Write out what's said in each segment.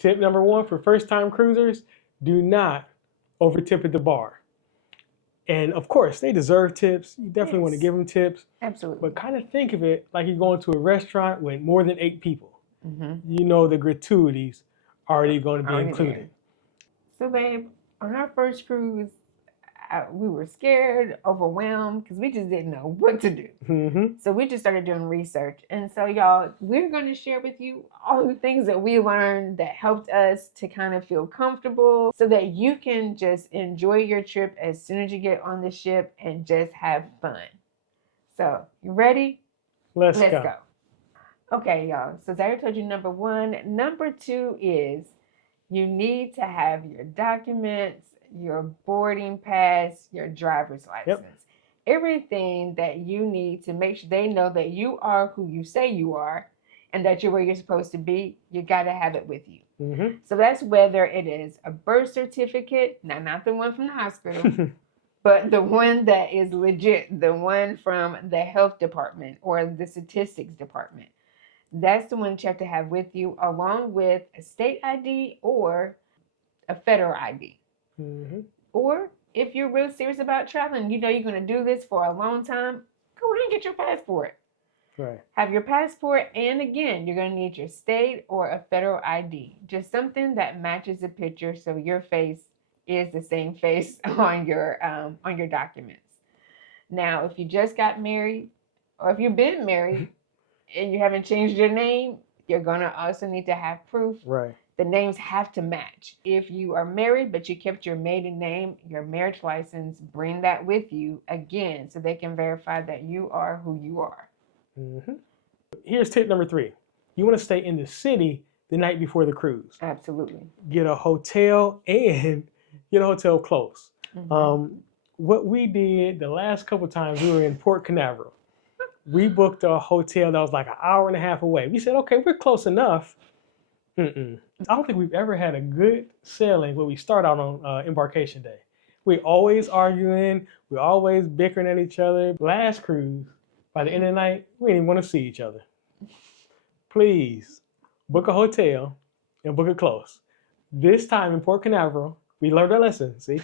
Tip number 1 for first-time cruisers, do not over-tip at the bar. And of course, they deserve tips. You definitely want to give them tips. Absolutely. But kind of think of it like you're going to a restaurant with more than 8 people. Mm-hmm. The gratuities are already going to be included. So, babe, on our first cruise, we were scared, overwhelmed, because we just didn't know what to do. Mm-hmm. So we just started doing research. And so, y'all, we're going to share with you all the things that we learned that helped us to kind of feel comfortable so that you can just enjoy your trip as soon as you get on the ship and just have fun. So, you ready? Let's go. Okay, y'all. So Zaire told you number 1. Number 2 is you need to have your documents, your boarding pass, your driver's license. Yep. Everything that you need to make sure they know that you are who you say you are and that you're where you're supposed to be. You got to have it with you. Mm-hmm. So that's whether it is a birth certificate, not the one from the hospital, but the one that is legit, the one from the health department or the statistics department. That's the one you have to have with you, along with a state ID or a federal ID. Mm-hmm. Or if you're real serious about traveling, you're going to do this for a long time, go ahead and get your passport. Right. Have your passport, and again, you're going to need your state or a federal ID. Just something that matches the picture so your face is the same face on your documents. Now, if you just got married, or if you've been married and you haven't changed your name, you're going to also need to have proof. Right. The names have to match. If you are married, but you kept your maiden name, your marriage license, bring that with you again so they can verify that you are who you are. Mm-hmm. Here's tip number 3. You want to stay in the city the night before the cruise. Absolutely. Get a hotel and get a hotel close. Mm-hmm. What we did the last couple of times, we were in Port Canaveral. We booked a hotel that was like an hour and a half away. We said, okay, we're close enough. I don't think we've ever had a good sailing where we start out on embarkation day. We're always arguing. We're always bickering at each other. Last cruise, by the end of the night, we didn't even want to see each other. Please book a hotel and book it close. This time in Port Canaveral, we learned our lesson, see?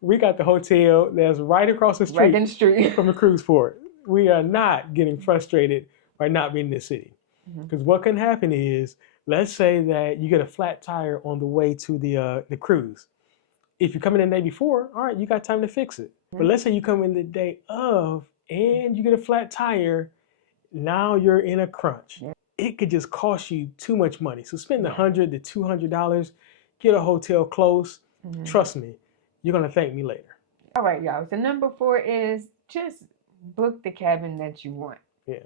We got the hotel that's right across the street, right in the street from the cruise port. We are not getting frustrated by not being in the city. Because what can happen is, let's say that you get a flat tire on the way to the cruise. If you come in the day before, all right, you got time to fix it. But let's say you come in the day of and you get a flat tire, now you're in a crunch. It could just cost you too much money. So spend $100 to $200, get a hotel close. Trust me, you're gonna thank me later. All right, y'all. So number 4 is just book the cabin that you want. Yeah.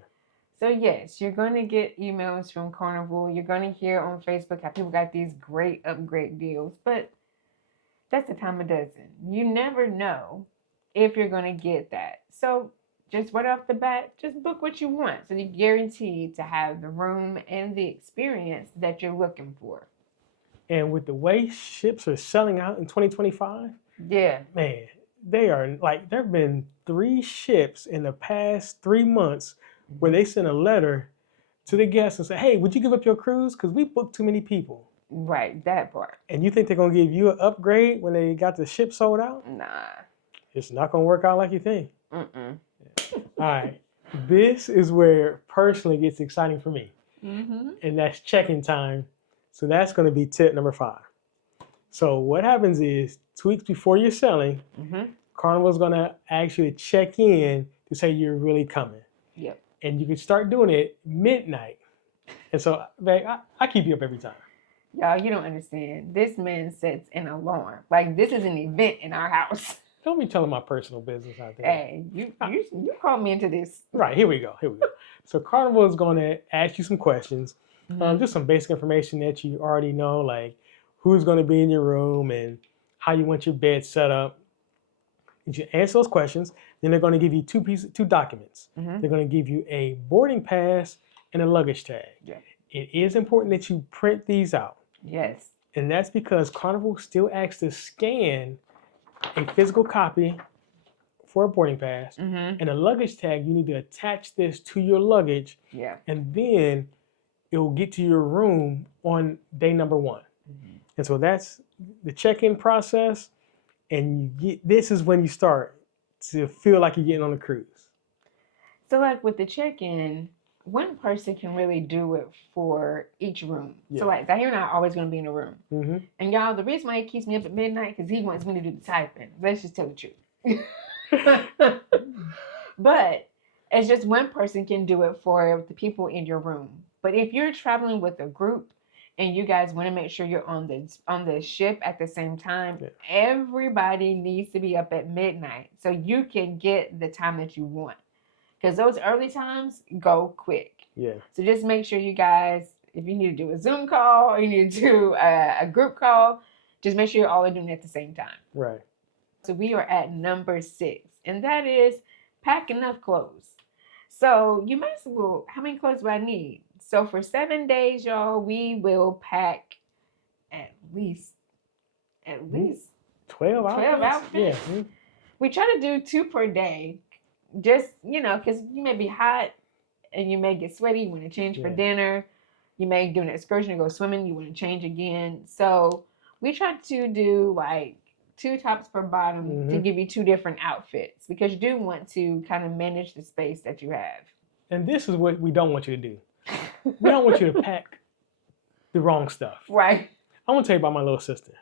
So yes, you're going to get emails from Carnival. You're going to hear on Facebook how people got these great upgrade deals, but that's a time a dozen. You never know if you're going to get that. So just right off the bat, just book what you want. So you're guaranteed to have the room and the experience that you're looking for. And with the way ships are selling out in 2025, yeah, man, they are like, there have been 3 ships in the past 3 months where they sent a letter to the guests and said, hey, would you give up your cruise? Because we booked too many people. Right, that part. And you think they're going to give you an upgrade when they got the ship sold out? Nah. It's not going to work out like you think. Yeah. All right. This is where personally gets exciting for me. And that's check-in time. So that's going to be tip number 5. So what happens is 2 weeks before you're sailing, Carnival's going to ask you to check in to say you're really coming. Yep. And you can start doing it midnight. And so, babe, I keep you up every time. Y'all, you don't understand. This man sets an alarm. Like, this is an event in our house. Don't be telling my personal business out there. Hey, you called me into this. Right, here we go. So Carnival is going to ask you some questions. Just some basic information that you already know, like who's going to be in your room and how you want your bed set up. And you answer those questions. Then they're going to give you 2 documents. They're going to give you a boarding pass and a luggage tag. Yeah. It is important that you print these out. Yes. And that's because Carnival still asks to scan a physical copy for a boarding pass and a luggage tag. You need to attach this to your luggage. Yeah. And then it will get to your room on day number 1. And so that's the check-in process. And this is when you start to feel like you're getting on a cruise. So like with the check-in, one person can really do it for each room. Yeah. So like Zahir and I are always going to be in a room. Mm-hmm. And y'all, the reason why he keeps me up at midnight because he wants me to do the typing. Let's just tell the truth. But it's just one person can do it for the people in your room. But if you're traveling with a group and you guys want to make sure you're on the ship at the same time, everybody needs to be up at midnight so you can get the time that you want. Because those early times go quick. Yeah. So just make sure you guys, if you need to do a Zoom call or you need to do a group call, just make sure you're all doing it at the same time. Right. So we are at number 6, and that is pack enough clothes. So you might say, well, how many clothes do I need? So for 7 days, y'all, we will pack at least 12 outfits. Yeah. Mm-hmm. We try to do 2 per day. Just, because you may be hot and you may get sweaty. You want to change for dinner. You may do an excursion and go swimming. You want to change again. So we try to do like 2 tops per bottom to give you 2 different outfits because you do want to kind of manage the space that you have. And this is what we don't want you to do. We don't want you to pack the wrong stuff. Right. I want to tell you about my little sister.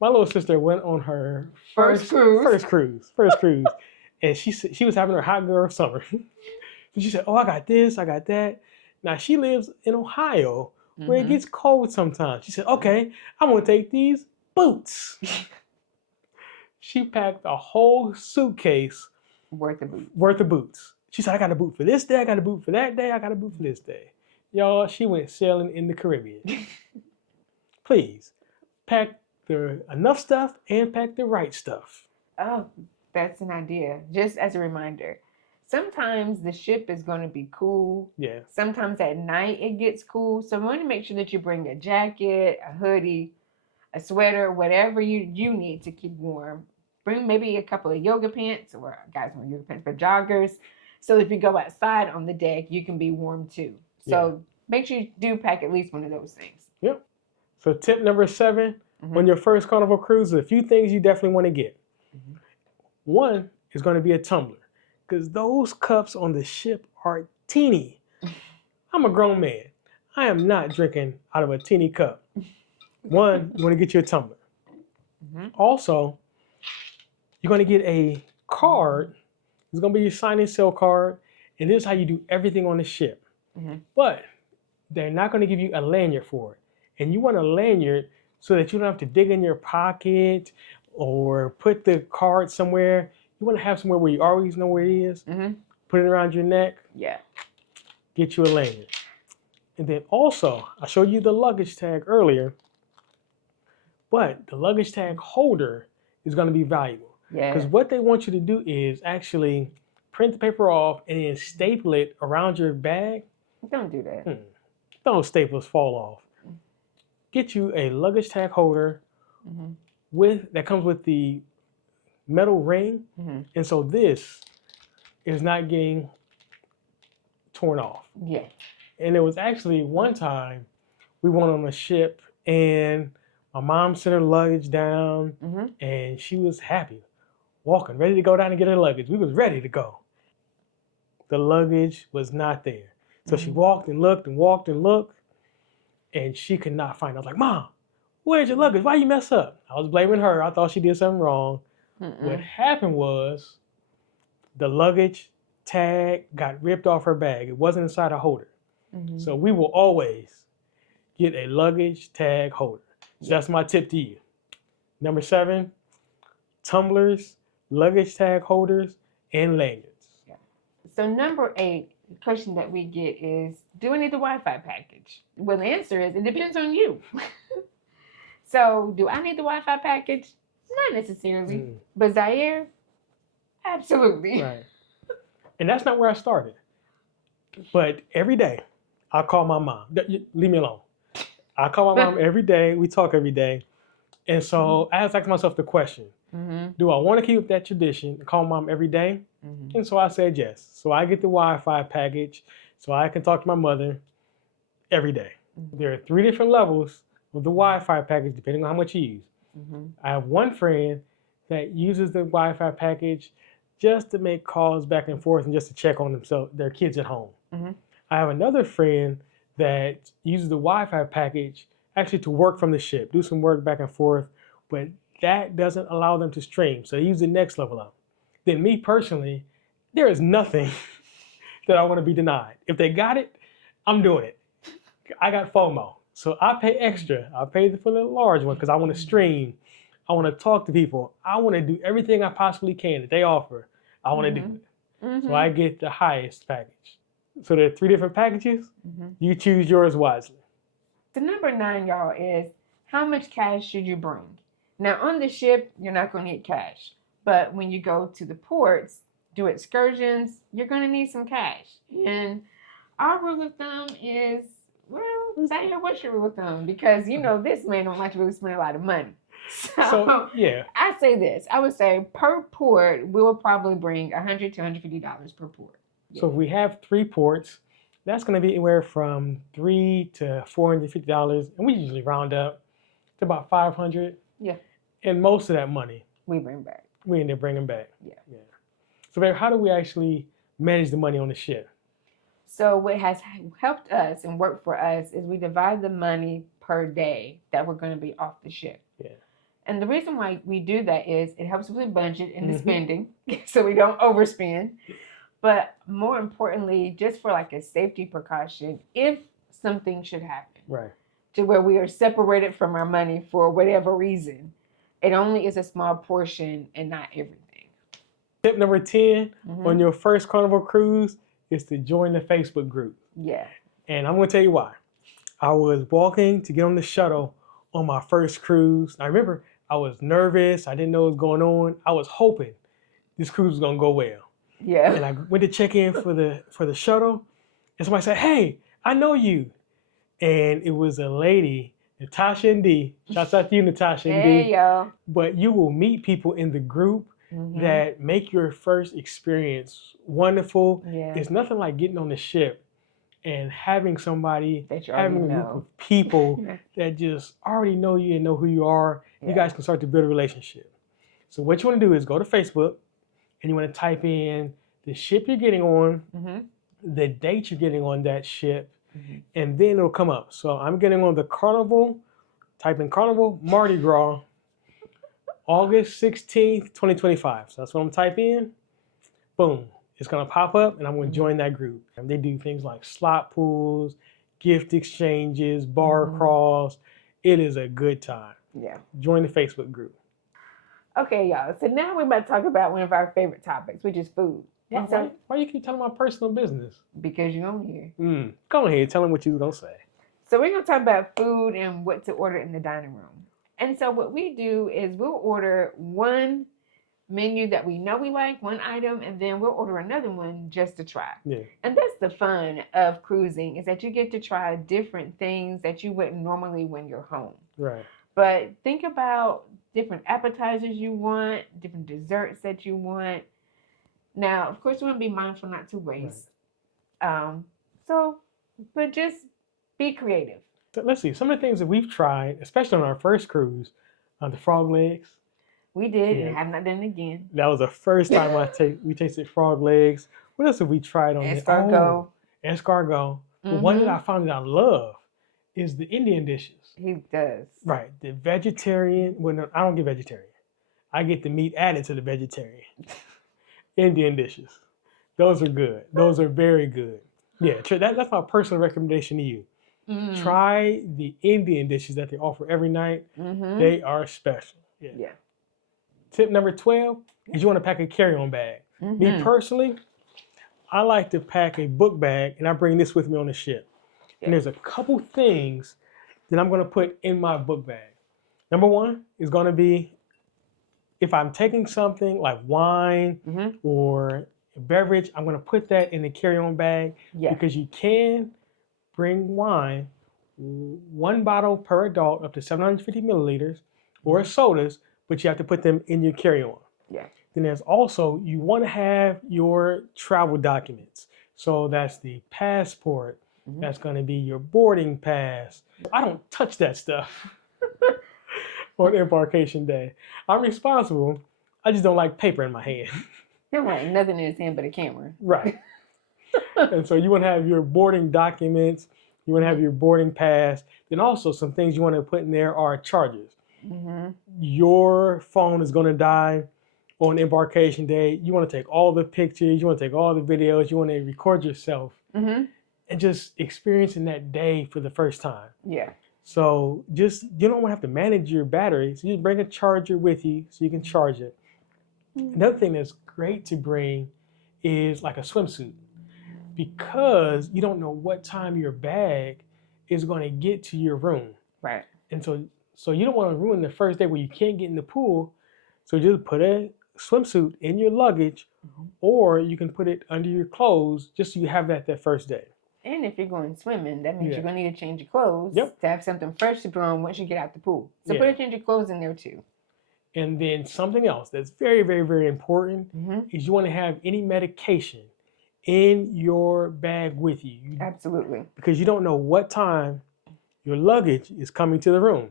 My little sister went on her first cruise. And she was having her hot girl summer. So she said, oh, I got this, I got that. Now she lives in Ohio where it gets cold sometimes. She said, okay, I'm going to take these boots. She packed a whole suitcase worth of boots. She said, I got a boot for this day, I got a boot for that day, I got a boot for this day. Y'all, she went sailing in the Caribbean. Please, pack enough stuff and pack the right stuff. Oh, that's an idea. Just as a reminder. Sometimes the ship is going to be cool. Yeah. Sometimes at night it gets cool. So we want to make sure that you bring a jacket, a hoodie, a sweater, whatever you need to keep warm. Bring maybe a couple of yoga pants, or guys want yoga pants, but joggers. So if you go outside on the deck, you can be warm too. So make sure you do pack at least one of those things. Yep. So tip number 7, on your first Carnival cruise, a few things you definitely want to get. One is going to be a tumbler because those cups on the ship are teeny. I'm a grown man. I am not drinking out of a teeny cup. One, you want to get you a tumbler. Also, you're going to get a card. It's going to be your sign and sell card. And this is how you do everything on the ship. But they're not going to give you a lanyard for it. And you want a lanyard so that you don't have to dig in your pocket or put the card somewhere. You want to have somewhere where you always know where it is. Put it around your neck. Yeah. Get you a lanyard. And then also, I showed you the luggage tag earlier, but the luggage tag holder is going to be valuable. Yeah. Because what they want you to do is actually print the paper off and then staple it around your bag. Don't do that. Those staples fall off. Get you a luggage tag holder that comes with the metal ring. And so this is not getting torn off. Yeah. And there was actually one time we went on a ship and my mom set her luggage down and she was happy, walking, ready to go down and get her luggage. We was ready to go. The luggage was not there. So she walked and looked and walked and looked and she could not find it. I was like, Mom, where's your luggage? Why you mess up? I was blaming her. I thought she did something wrong. What happened was the luggage tag got ripped off her bag. It wasn't inside a holder. So we will always get a luggage tag holder. So that's my tip to you. Number 7, tumblers, luggage tag holders, and lanyards. So number 8, the question that we get is, do I need the Wi-Fi package? Well, the answer is, it depends on you. So do I need the Wi-Fi package? Not necessarily. But Zaire, absolutely. Right. And that's not where I started. But every day, I call my mom. Leave me alone. I call my mom every day. We talk every day. And so I have to ask myself the question, do I want to keep that tradition and call mom every day? And so I said yes. So I get the Wi-Fi package so I can talk to my mother every day. Mhm. There are 3 different levels of the Wi-Fi package depending on how much you use. Mhm. I have one friend that uses the Wi-Fi package just to make calls back and forth and just to check on their kids at home. Mhm. I have another friend that uses the Wi-Fi package actually to work from the ship, do some work back and forth, but that doesn't allow them to stream. So they use the next level up. Then me personally, there is nothing that I want to be denied. If they got it, I'm doing it. I got FOMO. So I pay extra. I pay for the large one because I want to stream. I want to talk to people. I want to do everything I possibly can that they offer. I want to do it. Mhm. So I get the highest package. So there are 3 different packages. Mhm. You choose yours wisely. The number 9, y'all, is how much cash should you bring? Now, on the ship, you're not going to need cash. But when you go to the ports, do excursions, you're going to need some cash. And our rule of thumb is, well, Zaire, what's your rule of thumb? Because, this man don't like to really spend a lot of money. So yeah. I say this. I would say per port, we will probably bring $100 to $150 per port. Yeah. So if we have 3 ports, that's going to be anywhere from $300 to $450, and we usually round up to about $500. Yeah. And most of that money we bring back. We end up bringing back. Yeah. So, babe, how do we actually manage the money on the ship? So what has helped us and worked for us is we divide the money per day that we're going to be off the ship. Yeah. And the reason why we do that is it helps with the budget and the spending, so we don't overspend. But more importantly, just for like a safety precaution, if something should happen, right, to where we are separated from our money for whatever reason, it only is a small portion and not everything. Tip number 10 on your first Carnival cruise is to join the Facebook group. Yeah. And I'm going to tell you why. I was walking to get on the shuttle on my first cruise. I remember I was nervous. I didn't know what was going on. I was hoping this cruise was going to go well. Yeah. And I went to check in for the shuttle, and somebody said, "Hey, I know you." And it was a lady, Natasha and D. Shouts out to you, Natasha and D. Hey, y'all. But you will meet people in the group that make your first experience wonderful. Yeah. It's nothing like getting on the ship and having somebody, that you having a group of people that just already know you and know who you are. Yeah. You guys can start to build a relationship. So what you want to do is go to Facebook, and you want to type in the ship you're getting on, the date you're getting on that ship, and then it'll come up. So I'm getting on the Carnival, type in Carnival, Mardi Gras, August 16th, 2025. So that's what I'm typing in. Boom. It's going to pop up, and I'm going to join that group. And they do things like slot pools, gift exchanges, bar crawls. It is a good time. Yeah. Join the Facebook group. Okay, y'all. So now we're about to talk about one of our favorite topics, which is food. Why you keep telling my personal business? Because you're on here. Go ahead. Tell them what you was going to say. So we're going to talk about food and what to order in the dining room. And so what we do is we'll order one menu that we know we like, one item, and then we'll order another one just to try. Yeah. And that's the fun of cruising, is that you get to try different things that you wouldn't normally when you're home. Right. But think about different appetizers you want, different desserts that you want. Now, of course, we want to be mindful not to waste. Right. But just be creative. So let's see. Some of the things that we've tried, especially on our first cruise, the frog legs. We did, and have not done it again. That was the first time we tasted frog legs. What else have we tried on escargot? Escargot. But one that I found that I love is the Indian dishes. He does. Right. The vegetarian. Well, no, I don't get vegetarian. I get the meat added to the vegetarian. Indian dishes. Those are good. Those are very good. Yeah, that's my personal recommendation to you. Try the Indian dishes that they offer every night. They are special. Yeah. Tip number 12 is you want to pack a carry-on bag. Me personally, I like to pack a book bag, and I bring this with me on the ship. And there's a couple things that I'm going to put in my book bag. Number 1 is going to be, if I'm taking something like wine or a beverage, I'm going to put that in the carry-on bag because you can bring wine, 1 bottle per adult, up to 750 milliliters, or sodas, but you have to put them in your carry-on. Yeah. Then there's also, you want to have your travel documents. So that's the passport, That's going to be your boarding pass. I don't touch that stuff on embarkation day. I'm responsible. I just don't like paper in my hand. You don't like nothing in his hand but a camera. Right. And so you want to have your boarding documents. You want to have your boarding pass. Then also some things you want to put in there are chargers. Your phone is going to die on embarkation day. You want to take all the pictures. You want to take all the videos. You want to record yourself. And just experiencing that day for the first time. Yeah. So just, you don't want to have to manage your battery. So you bring a charger with you so you can charge it. Another thing that's great to bring is like a swimsuit, because you don't know what time your bag is going to get to your room. Right. And so you don't want to ruin the first day where you can't get in the pool. So just put a swimsuit in your luggage, or you can put it under your clothes just so you have that first day. And if you're going swimming, that means you're going to need to change your clothes to have something fresh to put on once you get out the pool. So put a change of clothes in there too. And then something else that's very, very, very important is you want to have any medication in your bag with you. Absolutely. Because you don't know what time your luggage is coming to the room.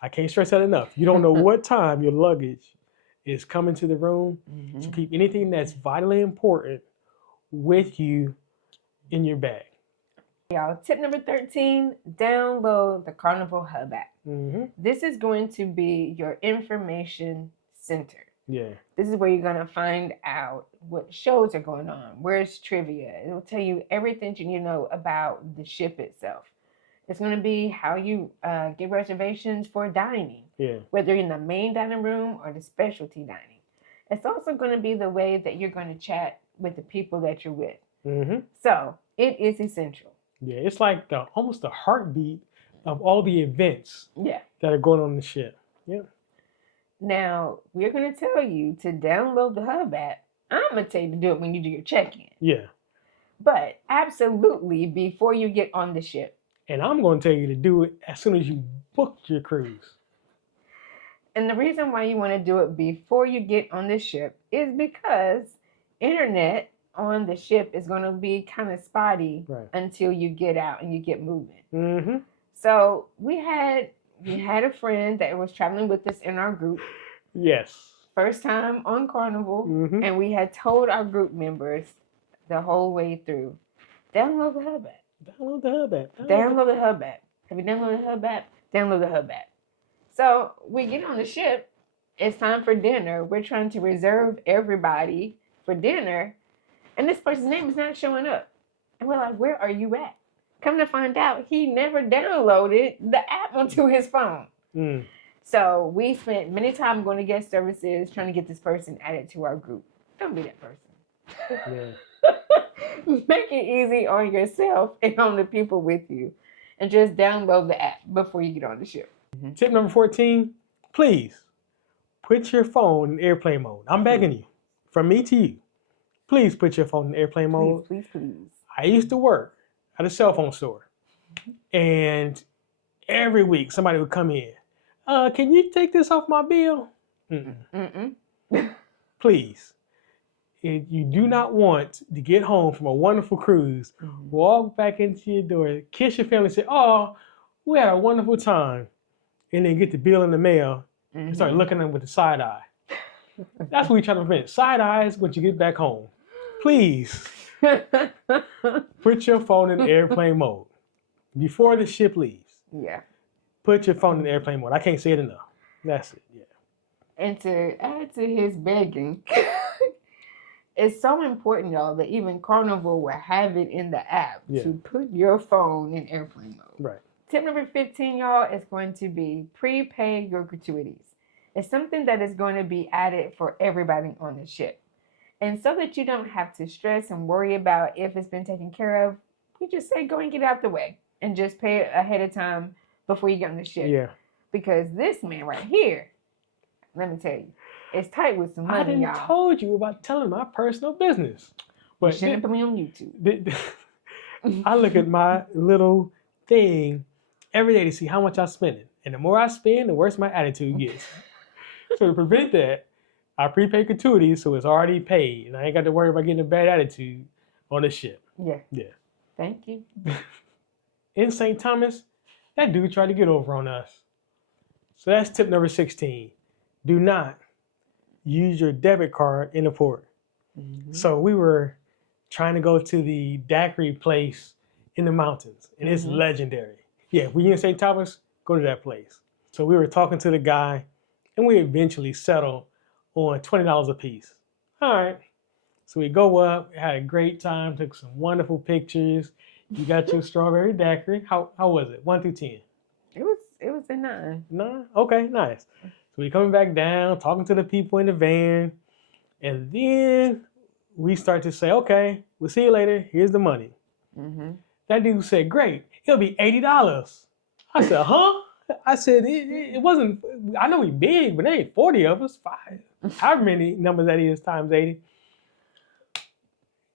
I can't stress that enough. You don't know what time your luggage is coming to the room. So keep anything that's vitally important with you in your bag. Y'all, tip number 13, download the Carnival Hub App. This is going to be your information center. Yeah. This is where you're going to find out what shows are going on, where's trivia. It'll tell you everything you need to know about the ship itself. It's going to be how you get reservations for dining, whether you're in the main dining room or the specialty dining. It's also going to be the way that you're going to chat with the people that you're with. So it is essential. Yeah, it's like almost the heartbeat of all the events that are going on the ship. Yeah. Now, we're going to tell you to download the Hub app. I'm going to tell you to do it when you do your check-in. Yeah. But absolutely before you get on the ship. And I'm going to tell you to do it as soon as you book your cruise. And the reason why you want to do it before you get on the ship is because internet on the ship is going to be kind of spotty until you get out and you get moving. So we had a friend that was traveling with us in our group. Yes. First time on Carnival, and we had told our group members the whole way through, download the Hub app. Download the Hub app. Download the Hub app. Have you downloaded the Hub app? Download the Hub app. So we get on the ship. It's time for dinner. We're trying to reserve everybody for dinner. And this person's name is not showing up. And we're like, where are you at? Come to find out, he never downloaded the app onto his phone. So we spent many time going to guest services trying to get this person added to our group. Don't be that person. Make it easy on yourself and on the people with you. And just download the app before you get on the ship. Tip number 14, please put your phone in airplane mode. I'm begging you, from me to you. Please put your phone in airplane mode. Please, please, please. I used to work at a cell phone store. And every week somebody would come in. Can you take this off my bill? Please. If you do not want to get home from a wonderful cruise, walk back into your door, kiss your family, and say, oh, we had a wonderful time. And then get the bill in the mail and start looking at them with the side eye. That's what we try to prevent. Side eyes when you get back home. Please put your phone in airplane mode before the ship leaves. Yeah. Put your phone in airplane mode. I can't say it enough. That's it. Yeah. And to add to his begging, it's so important, y'all, that even Carnival will have it in the app to put your phone in airplane mode. Right. Tip number 15, y'all, is going to be prepaid gratuities. It's something that is going to be added for everybody on the ship. And so that you don't have to stress and worry about if it's been taken care of, we just say go and get out the way and just pay it ahead of time before you get on the ship. Yeah. Because this man right here, let me tell you, is tight with some money, y'all. I told you about telling my personal business. But you shouldn't put me on YouTube. I look at my little thing every day to see how much I'm spending. And the more I spend, the worse my attitude gets. So to prevent that, I prepaid gratuities, so it's already paid. And I ain't got to worry about getting a bad attitude on the ship. Yeah. Yeah. Thank you. in St. Thomas, that dude tried to get over on us. So that's tip number 16. Do not use your debit card in the port. So we were trying to go to the daiquiri place in the mountains, and it's legendary. Yeah, if you're in St. Thomas, go to that place. So we were talking to the guy, and we eventually settled on $20 a piece. All right. So we go up, had a great time, took some wonderful pictures. You got your strawberry daiquiri. How was it? 1 through 10? It was a 9. 9? Okay, nice. So we coming back down, talking to the people in the van, and then we start to say, okay, we'll see you later. Here's the money. That dude said, great, it'll be $80. I said, huh? I said, it wasn't, I know we big, but there ain't 40 of us, 5. However many numbers that is times 80.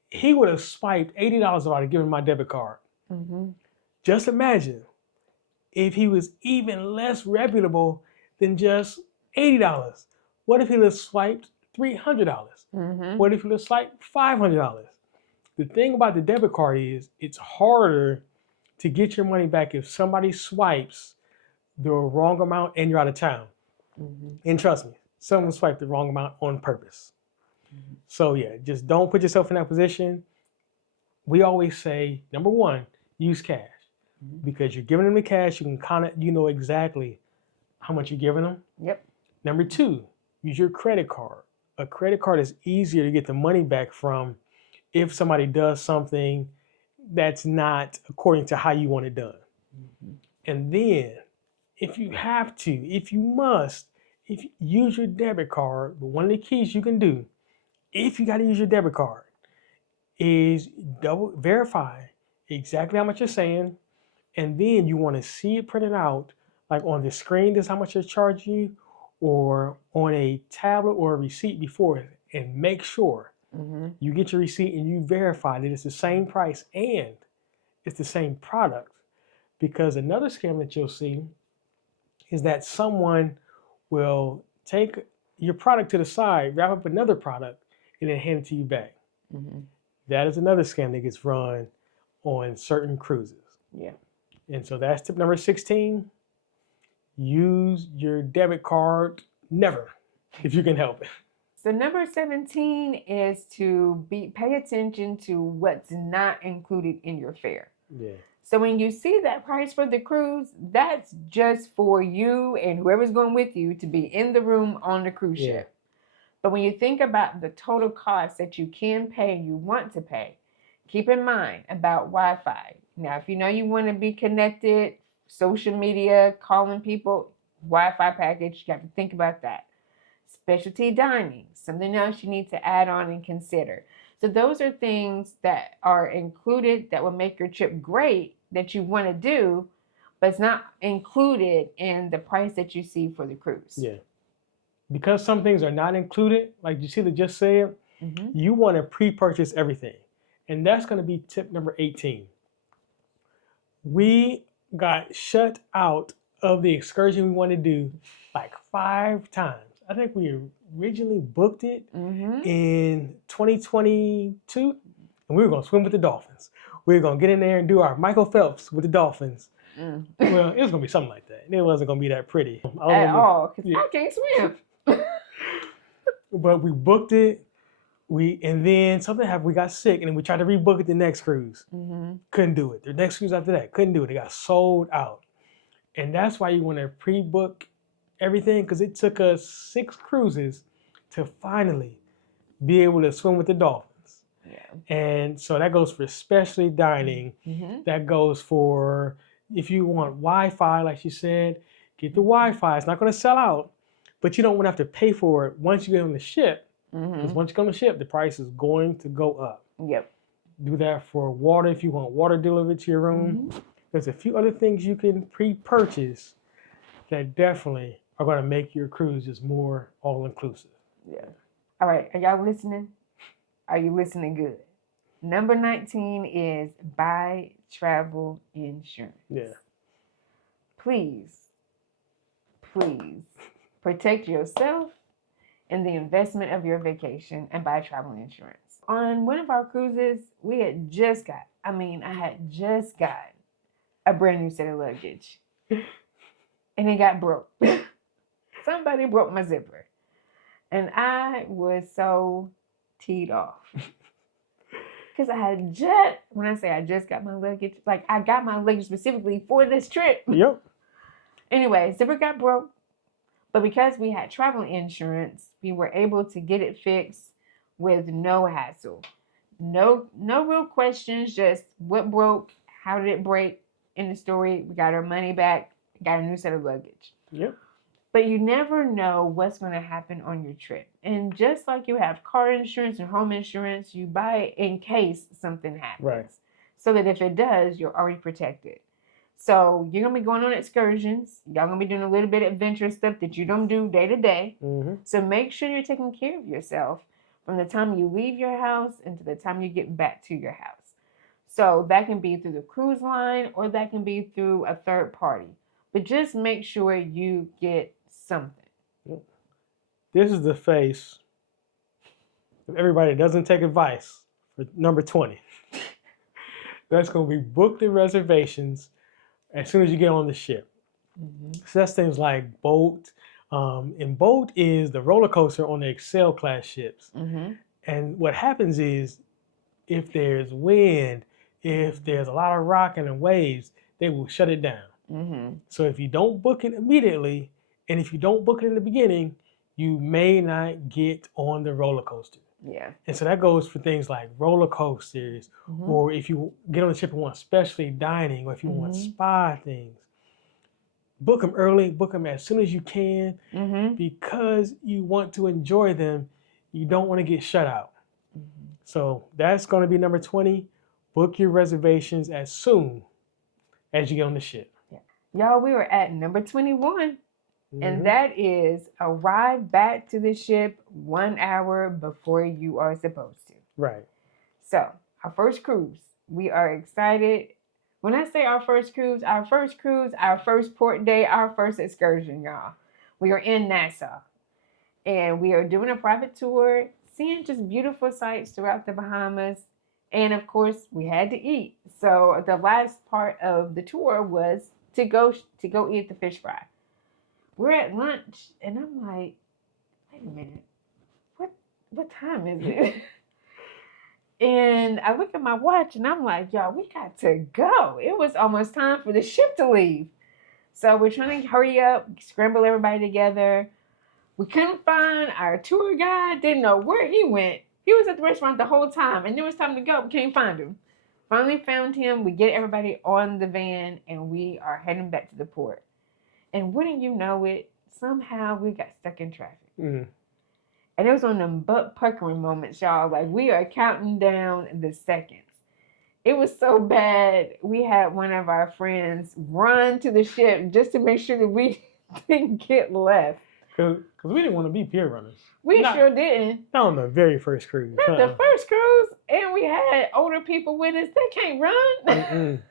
He would have swiped $80 if I'd have given him my debit card. Just imagine if he was even less reputable than just $80. What if he would have swiped $300? What if he would have swiped $500? The thing about the debit card is it's harder to get your money back if somebody swipes the wrong amount and you're out of town. And trust me, someone swiped the wrong amount on purpose. So yeah, just don't put yourself in that position. We always say, number 1, use cash. Because you're giving them the cash, you can you know exactly how much you're giving them. Yep. Number 2, use your credit card. A credit card is easier to get the money back from if somebody does something that's not according to how you want it done. And then, if you have to, if you must, if you use your debit card, but one of the keys you can do, if you got to use your debit card, is verify exactly how much you're saying, and then you want to see it printed out, like on the screen, this is how much they're charging you, or on a tablet or a receipt before it, and make sure you get your receipt and you verify that it's the same price and it's the same product. Because another scam that you'll see is that someone will take your product to the side, wrap up another product, and then hand it to you back. That is another scam that gets run on certain cruises. Yeah. And so that's tip number 16. Use your debit card never, if you can help it. So number 17 is to pay attention to what's not included in your fare. Yeah. So when you see that price for the cruise, that's just for you and whoever's going with you to be in the room on the cruise ship. But when you think about the total cost that you can pay and you want to pay, keep in mind about Wi-Fi. Now, if you know you want to be connected, social media, calling people, Wi-Fi package, you have to think about that. Specialty dining, something else you need to add on and consider. So those are things that are included that will make your trip great that you want to do, but it's not included in the price that you see for the cruise. Yeah. Because some things are not included, like you see that just said, you want to pre-purchase everything. And that's going to be tip number 18. We got shut out of the excursion we wanted to do like 5 times. I think we originally booked it in 2022, and we were going to swim with the dolphins. We were going to get in there and do our Michael Phelps with the dolphins. Well, it was going to be something like that. It wasn't going to be that pretty. At all, because I can't swim. But we booked it, and then something happened. We got sick, and then we tried to rebook it the next cruise. Couldn't do it. The next cruise after that, couldn't do it. It got sold out. And that's why you want to pre-book everything, because it took us 6 cruises to finally be able to swim with the dolphins. Yeah. And so that goes for specialty dining. That goes for if you want Wi-Fi, like she said, get the Wi-Fi. It's not going to sell out, but you don't want to have to pay for it once you get on the ship. Because once you come on the ship, the price is going to go up. Yep. Do that for water if you want water delivered to your room. There's a few other things you can pre-purchase that definitely are going to make your cruises more all-inclusive. Yeah. All right. Are y'all listening? Are you listening good? Number 19 is buy travel insurance. Yeah. Please protect yourself and the investment of your vacation and buy travel insurance. On one of our cruises, I had just got a brand new set of luggage. And it got broke. Somebody broke my zipper. And I was so teed off. Because when I say I just got my luggage, like I got my luggage specifically for this trip. Yep. Anyway, zipper got broke. But because we had travel insurance, we were able to get it fixed with no hassle. No real questions, just what broke, how did it break, in the story. We got our money back, got a new set of luggage. Yep. But you never know what's going to happen on your trip. And just like you have car insurance and home insurance, you buy it in case something happens. Right. So that if it does, you're already protected. So you're going to be going on excursions. Y'all going to be doing a little bit of adventurous stuff that you don't do day to day. So make sure you're taking care of yourself from the time you leave your house until the time you get back to your house. So that can be through the cruise line or that can be through a third party. But just make sure you get something. This is the face of everybody that doesn't take advice for number 20. That's going to be book the reservations as soon as you get on the ship. So that's things like boat. And boat is the roller coaster on the Excel class ships. And what happens is if there's wind, if there's a lot of rocking and waves, they will shut it down. So if you don't book it immediately, and if you don't book it in the beginning, you may not get on the roller coaster. Yeah. And so that goes for things like roller coasters, or if you get on the ship and want specialty dining, or if you want spa things. Book them early, book them as soon as you can, because you want to enjoy them. You don't want to get shut out. So that's going to be number 20. Book your reservations as soon as you get on the ship. Y'all, we were at number 21. And that is arrive back to the ship 1 hour before you are supposed to. Right. So, our first cruise. We are excited. When I say our first cruise, our first port day, our first excursion, y'all. We are in Nassau. And we are doing a private tour, seeing just beautiful sights throughout the Bahamas. And of course, we had to eat. So, the last part of the tour was to go eat the fish fry. We're at lunch, and I'm like, wait a minute, what time is it? And I look at my watch, and I'm like, y'all, we got to go. It was almost time for the ship to leave. So we're trying to hurry up, scramble everybody together. We couldn't find our tour guide, didn't know where he went. He was at the restaurant the whole time, and it was time to go. We can't find him. Finally found him. We get everybody on the van, and we are heading back to the port. And wouldn't you know it, somehow we got stuck in traffic. And it was on them butt puckering moments, y'all. Like, we are counting down the seconds. It was so bad, we had one of our friends run to the ship just to make sure that we didn't get left. Because we didn't want to be pier runners. We sure didn't. Not on the very first cruise. Not the first cruise. And we had older people with us. They can't run.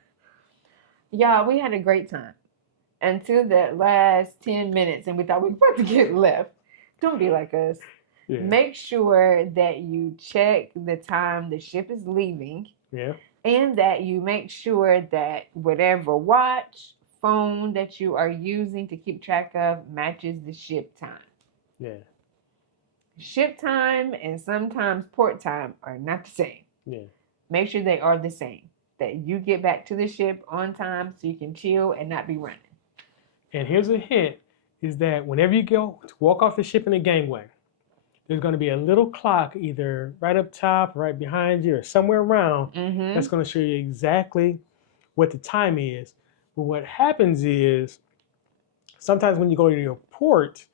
Y'all, we had a great time. Until that last 10 minutes, and we thought we were about to get left. Don't be like us. Yeah. Make sure that you check the time the ship is leaving. Yeah. And that you make sure that whatever watch, phone that you are using to keep track of matches the ship time. Yeah. Ship time and sometimes port time are not the same. Yeah. Make sure they are the same. That you get back to the ship on time so you can chill and not be running. And here's a hint, is that whenever you go to walk off the ship in the gangway, there's going to be a little clock either right up top, right behind you, or somewhere around that's going to show you exactly what the time is. But what happens is sometimes when you go to your port,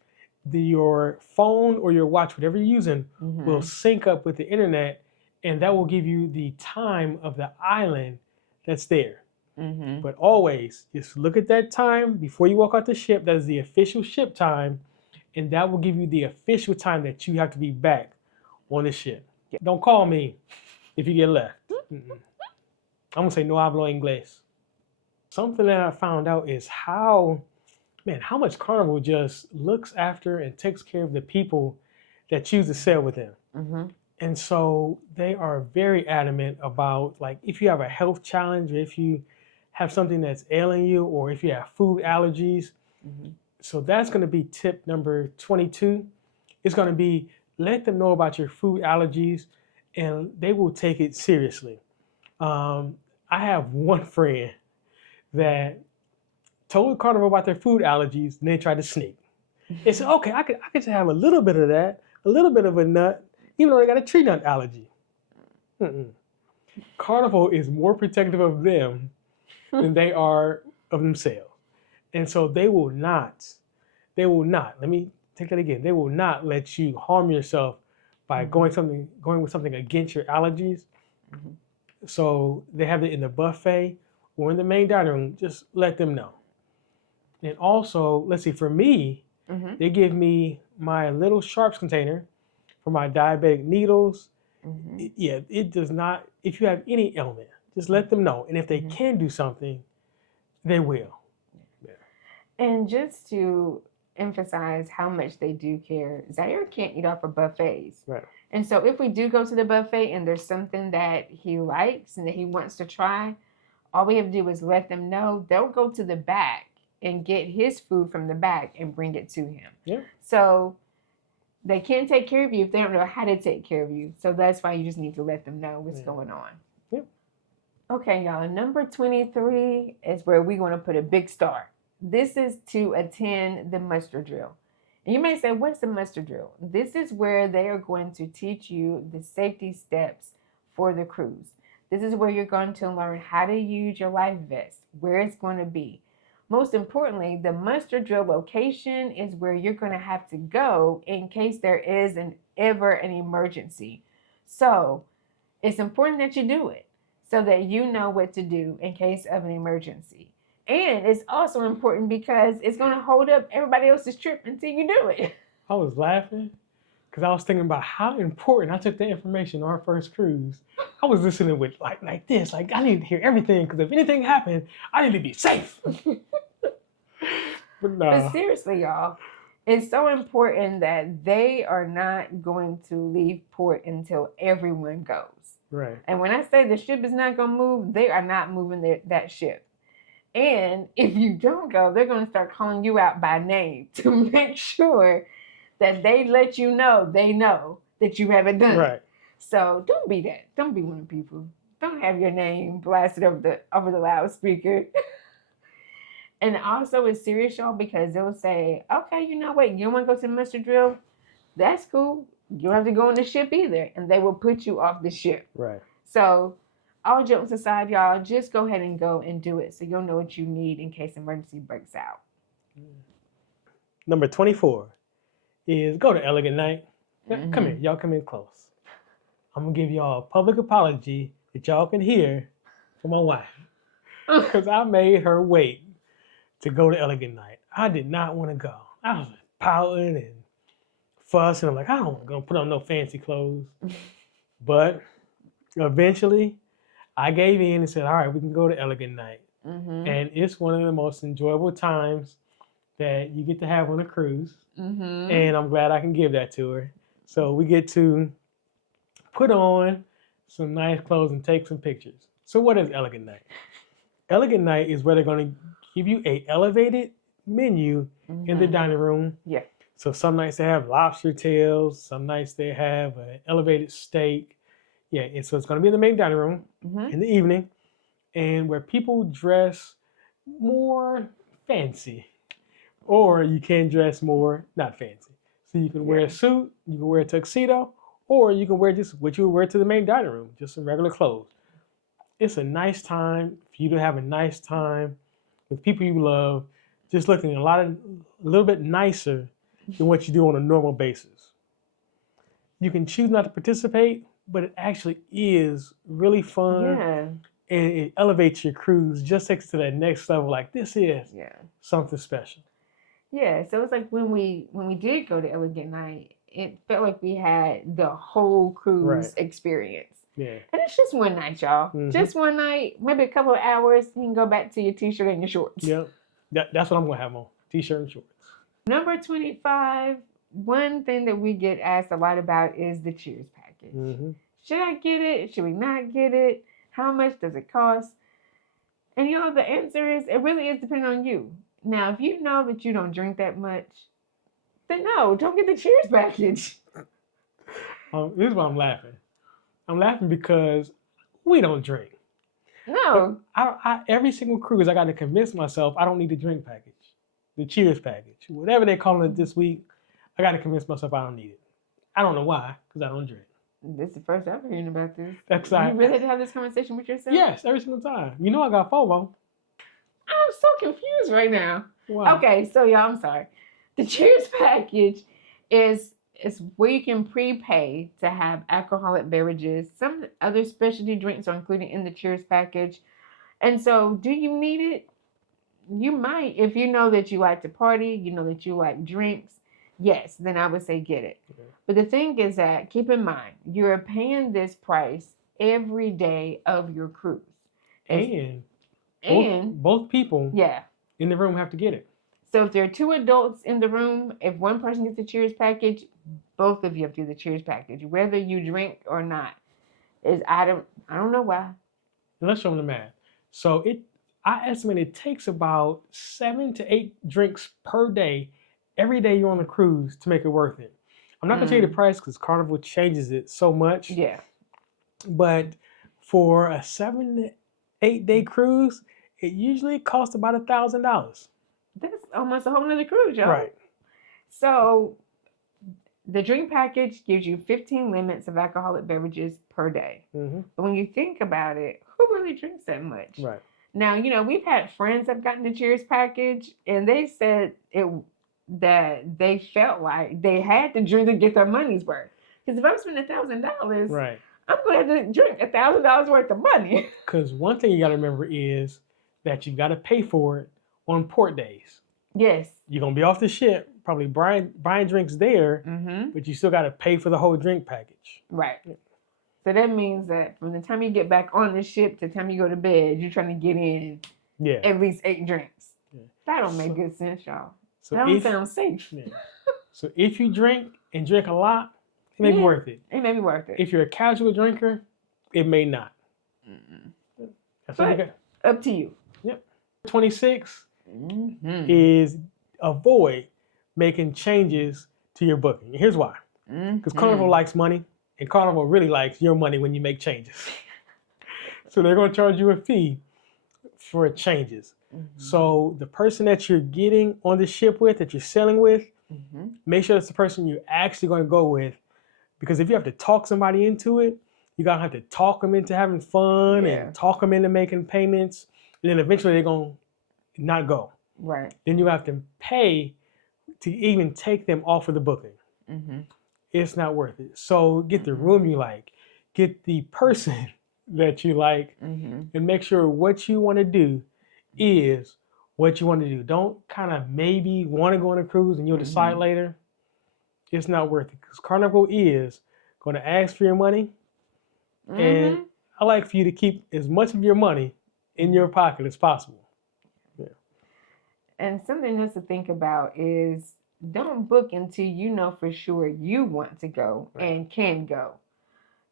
your phone or your watch, whatever you're using, will sync up with the internet, and that will give you the time of the island that's there. But always, just look at that time before you walk out the ship. That is the official ship time, and that will give you the official time that you have to be back on the ship. Don't call me if you get left. I'm going to say no hablo inglés. Something that I found out is how much Carnival just looks after and takes care of the people that choose to sail with them. And so they are very adamant about, like, if you have a health challenge, or if you have something that's ailing you, or if you have food allergies. So that's going to be tip number 22. It's going to be let them know about your food allergies, and they will take it seriously. I have one friend that told Carnival about their food allergies, and they tried to sneak. They said, okay, I could just have a little bit of that, a little bit of a nut, even though they got a tree nut allergy. Carnival is more protective of them than they are of themselves. And so they will not, let me take that again. They will not let you harm yourself by going with something against your allergies. So they have it in the buffet or in the main dining room. Just let them know. And also, let's see, for me, they give me my little sharps container for my diabetic needles. It does not, if you have any ailment, just let them know. And if they can do something, they will. And just to emphasize how much they do care, Zaire can't eat off of buffets. Right. And so if we do go to the buffet and there's something that he likes and that he wants to try, all we have to do is let them know. They'll go to the back and get his food from the back and bring it to him. Yeah. So they can't take care of you if they don't know how to take care of you. So that's why you just need to let them know what's going on. Yep. Okay, y'all. Number 23 is where we're going to put a big star. This is to attend the muster drill. And you may say, what's the muster drill? This is where they are going to teach you the safety steps for the cruise. This is where you're going to learn how to use your life vest, where it's going to be. Most importantly, the muster drill location is where you're going to have to go in case there is ever an emergency. So it's important that you do it so that you know what to do in case of an emergency. And it's also important because it's going to hold up everybody else's trip until you do it. I was laughing because I was thinking about how important I took the information on our first cruise. I was listening with like this, like I need to hear everything because if anything happened, I need to be safe. But seriously, y'all, it's so important that they are not going to leave port until everyone goes. Right. And when I say the ship is not going to move, they are not moving that ship. And if you don't go, they're going to start calling you out by name to make sure that they let you know they know that you haven't done it. So don't be that. Don't be one of the people. Don't have your name blasted over the loudspeaker. And also it's serious, y'all, because they'll say, okay, you know what? You don't want to go to the muster drill? That's cool. You don't have to go on the ship either. And they will put you off the ship. Right. So all jokes aside, y'all, just go ahead and go and do it so you'll know what you need in case emergency breaks out. Number 24 is go to Elegant Night. Come here. Y'all come in close. I'm going to give y'all a public apology that y'all can hear from my wife. Because I made her wait to go to Elegant Night. I did not want to go. I was pouting and fussing. I'm like, I don't want to go put on no fancy clothes. But eventually, I gave in and said, all right, we can go to Elegant Night. And it's one of the most enjoyable times that you get to have on a cruise. And I'm glad I can give that to her. So we get to put on some nice clothes and take some pictures. So what is Elegant Night? Elegant Night is where they're going to give you an elevated menu in the dining room. Yeah. So some nights they have lobster tails. Some nights they have an elevated steak. Yeah, and so it's going to be in the main dining room in the evening, and where people dress more fancy, or you can dress more not fancy. So you can wear a suit, you can wear a tuxedo, or you can wear just what you would wear to the main dining room, just some regular clothes. It's a nice time for you to have a nice time with people you love, just looking a little bit nicer than what you do on a normal basis. You can choose not to participate, but it actually is really fun. Yeah. And it elevates your cruise, just takes it to that next level. Like this is something special. Yeah. So it's like when we did go to Elegant Night, it felt like we had the whole cruise experience. Yeah. And it's just one night, y'all. Just one night, maybe a couple of hours, you can go back to your t-shirt and your shorts. Yep. That's what I'm gonna have on. T-shirt and shorts. Number 25, one thing that we get asked a lot about is the cheers package. Should I get it? Should we not get it? How much does it cost? And the answer is it really is depending on you. Now, if you know that you don't drink that much, then no, don't get the Cheers package. This is why I'm laughing. I'm laughing because we don't drink. No. Every single cruise, I got to convince myself I don't need the drink package, the Cheers package, whatever they're calling it this week. I got to convince myself I don't need it. I don't know why, because I don't drink. This is the first I'm hearing about this. That's You really had to have this conversation with yourself? Yes, every single time. You know I got FOMO. I'm so confused right now. Wow. Okay, so y'all, I'm sorry. The Cheers package is where you can prepay to have alcoholic beverages. Some other specialty drinks are included in the Cheers package. And so, do you need it? You might. If you know that you like to party, you know that you like drinks, yes, then I would say get it. Okay. But the thing is that, keep in mind, you're paying this price every day of your cruise. And both people in the room have to get it. So if there are two adults in the room, if one person gets the Cheers package, both of you have to do the Cheers package, whether you drink or not. I don't know why. Let's show them the math. So I estimate it takes about 7 to 8 drinks per day, every day you're on the cruise, to make it worth it. I'm not gonna tell you the price because Carnival changes it so much. Yeah. But for a 7 to 8 day cruise, it usually costs about $1,000. That's almost a whole nother cruise, y'all. Right. So the drink package gives you 15 limits of alcoholic beverages per day. Mm-hmm. But when you think about it, who really drinks that much? Right. Now, we've had friends that have gotten the Cheers package, and they said that they felt like they had to drink to get their money's worth. Because if I'm spending $1,000, right, I'm going to have to drink $1,000 worth of money. Because one thing you got to remember is that you got to pay for it on port days. Yes. You're going to be off the ship, probably buying drinks there, but you still got to pay for the whole drink package. Right. So that means that from the time you get back on the ship to the time you go to bed, you're trying to get in at least 8 drinks. Yeah. That don't make good sense, y'all. So that don't sound safe. Yeah. So if you drink and drink a lot, it may be worth it. It may be worth it. If you're a casual drinker, it may not. That's what you got. Up to you. Yep. 26 is avoid making changes to your booking. Here's why. Because Carnival likes money, and Carnival really likes your money when you make changes. So they're going to charge you a fee for changes. So the person that you're getting on the ship with, that you're sailing with, make sure that's the person you're actually going to go with. Because if you have to talk somebody into it, you're going to have to talk them into having fun and talk them into making payments. And then eventually they're going to not go. Right. Then you have to pay to even take them off of the booking. It's not worth it. So get the room you like, get the person that you like, and make sure what you want to do is what you want to do. Don't kind of maybe want to go on a cruise and you'll decide later. It's not worth it because Carnival is going to ask for your money, and I like for you to keep as much of your money in your pocket as possible. Yeah. And something else to think about is don't book until you know for sure you want to go and can go.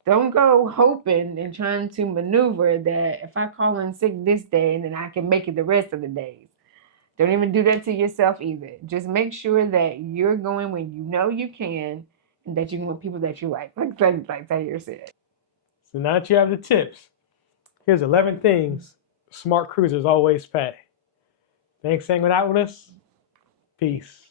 Don't go hoping and trying to maneuver that if I call in sick this day, then I can make it the rest of the days. Don't even do that to yourself either. Just make sure that you're going when you know you can and that you can with people that you like Tahir said. So now that you have the tips, here's 11 things smart cruisers always pay. Thanks for hanging out with us. Peace.